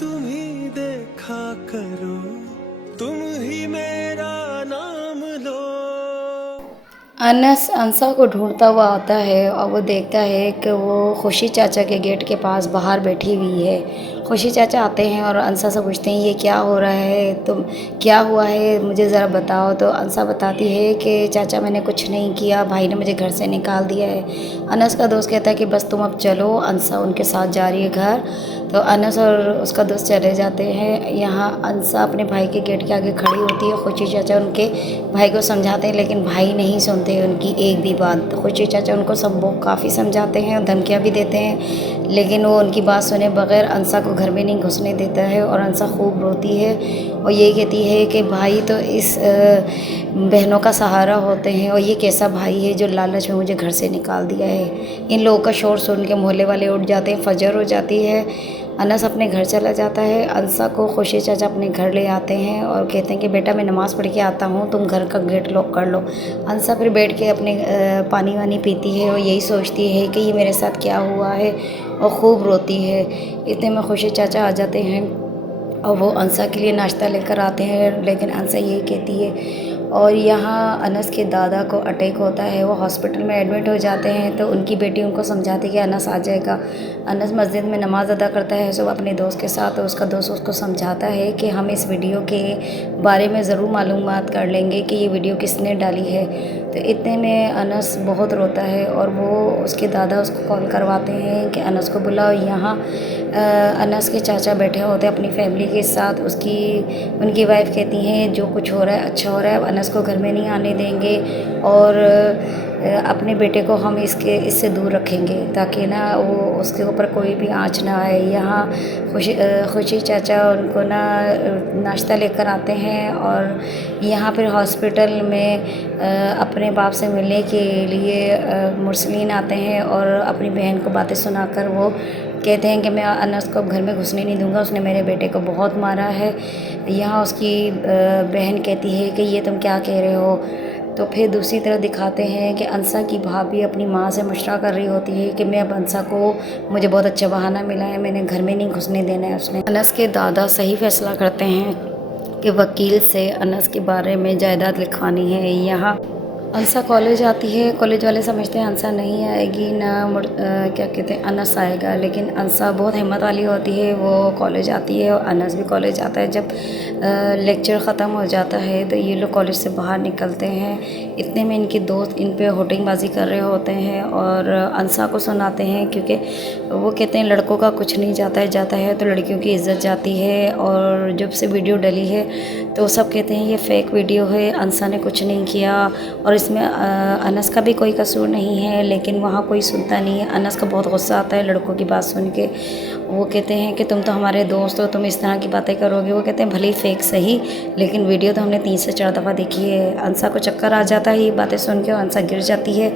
तुम ही देखा करो, तुम ही मेरा नाम लो। अनस अंसा को ढूंढता हुआ आता है और वो देखता है कि वो खुशी चाचा के गेट के पास बाहर बैठी हुई है। खुशी चाचा आते हैं और अंसा से पूछते हैं ये क्या हो रहा है, तुम क्या हुआ है मुझे ज़रा बताओ। तो अंसा बताती है कि चाचा मैंने कुछ नहीं किया, भाई ने मुझे घर से निकाल दिया है। अनस का दोस्त कहता है कि बस तुम अब चलो। अंसा उनके साथ जा रही है घर। तो अनस और उसका दोस्त चले जाते हैं। यहाँ अंसा अपने भाई के गेट के आगे खड़ी होती है। खुशी चाचा उनके भाई को समझाते हैं लेकिन भाई नहीं सुनते उनकी एक भी बात। खुशी चाचा उनको सब काफ़ी समझाते हैं और धमकियाँ भी देते हैं लेकिन वो उनकी बात सुने बगैर अंसा को घर में नहीं घुसने देता है। और अंसा खूब रोती है और ये कहती है कि भाई तो इस बहनों का सहारा होते हैं और ये कैसा भाई है जो लालच में मुझे घर से निकाल दिया है। इन लोगों का शोर सुन के मोहल्ले वाले उठ जाते हैं। फजर हो जाती है। अनस अपने घर चला जाता है। अंसा को खुशी चाचा अपने घर ले आते हैं और कहते हैं कि बेटा मैं नमाज़ पढ़ के आता हूँ, तुम घर का गेट लॉक कर लो। अंसा फिर बैठ के अपने पानी वानी पीती है और यही सोचती है कि ये मेरे साथ क्या हुआ है और खूब रोती है। इतने में खुशी चाचा आ जाते हैं और वो अंसा के लिए नाश्ता लेकर आते हैं लेकिन अंसा यही कहती है। और यहाँ अनस के दादा को अटैक होता है, वो हॉस्पिटल में एडमिट हो जाते हैं। तो उनकी बेटी उनको समझाती है कि अनस आ जाएगा। अनस मस्जिद में नमाज़ अदा करता है सुबह अपने दोस्त के साथ। तो उसका दोस्त उसको समझाता है कि हम इस वीडियो के बारे में ज़रूर मालूमात कर लेंगे कि ये वीडियो किसने डाली है। तो इतने में अनस बहुत रोता है और वो उसके दादा उसको कॉल करवाते हैं कि अनस को बुलाओ। यहाँ अनस के चाचा बैठे होते हैं अपनी फैमिली के साथ। उनकी वाइफ कहती हैं जो कुछ हो रहा है अच्छा हो रहा है, अब अनस को घर में नहीं आने देंगे और अपने बेटे को हम इससे दूर रखेंगे ताकि ना वो उसके ऊपर कोई भी आँच ना आए। यहाँ खुशी चाचा उनको ना नाश्ता लेकर आते हैं और यहाँ पर हॉस्पिटल में अपने बाप से मिलने के लिए मुरसलीन आते हैं और अपनी बहन को बातें सुनाकर वो कहते हैं कि मैं अनस को घर में घुसने नहीं दूंगा, उसने मेरे बेटे को बहुत मारा है। यहाँ उसकी बहन कहती है कि ये तुम क्या कह रहे हो। तो फिर दूसरी तरफ दिखाते हैं कि अंसा की भाभी अपनी माँ से मशवरा कर रही होती है कि मैं अब अंसा को मुझे बहुत अच्छा बहाना मिला है, मैंने घर में नहीं घुसने देना है उसने। अनस के दादा सही फैसला करते हैं कि वकील से अनस के बारे में जायदाद लिखवानी है। यहाँ अंसा कॉलेज आती है। कॉलेज वाले समझते हैं अंसा नहीं आएगी ना क्या कहते हैं अनस आएगा, लेकिन अंसा बहुत हिम्मत वाली होती है, वो कॉलेज आती है और अनस भी कॉलेज आता है। जब लेक्चर ख़त्म हो जाता है तो ये लोग कॉलेज से बाहर निकलते हैं। इतने में इनके दोस्त इन पे होटिंगबाजी कर रहे होते हैं और अंसा को सुनाते हैं क्योंकि वो कहते हैं लड़कों का कुछ नहीं जाता है तो लड़कियों की इज़्ज़त जाती है। और जब से वीडियो डली है तो सब कहते हैं ये फ़ेक वीडियो है, अंसा ने कुछ नहीं किया और इसमें अनस का भी कोई कसूर नहीं है। लेकिन वहाँ कोई सुनता नहीं है। अनस का बहुत गुस्सा आता है लड़कों की बात सुन के। वो कहते हैं कि तुम तो हमारे दोस्त हो, तुम इस तरह की बातें करोगे। वो कहते हैं भले ही फ़ेक सही लेकिन वीडियो तो हमने 3 से 4 दफ़ा देखी है। अंसा को चक्कर आ जाता है ये बातें सुन के और अंसा गिर जाती है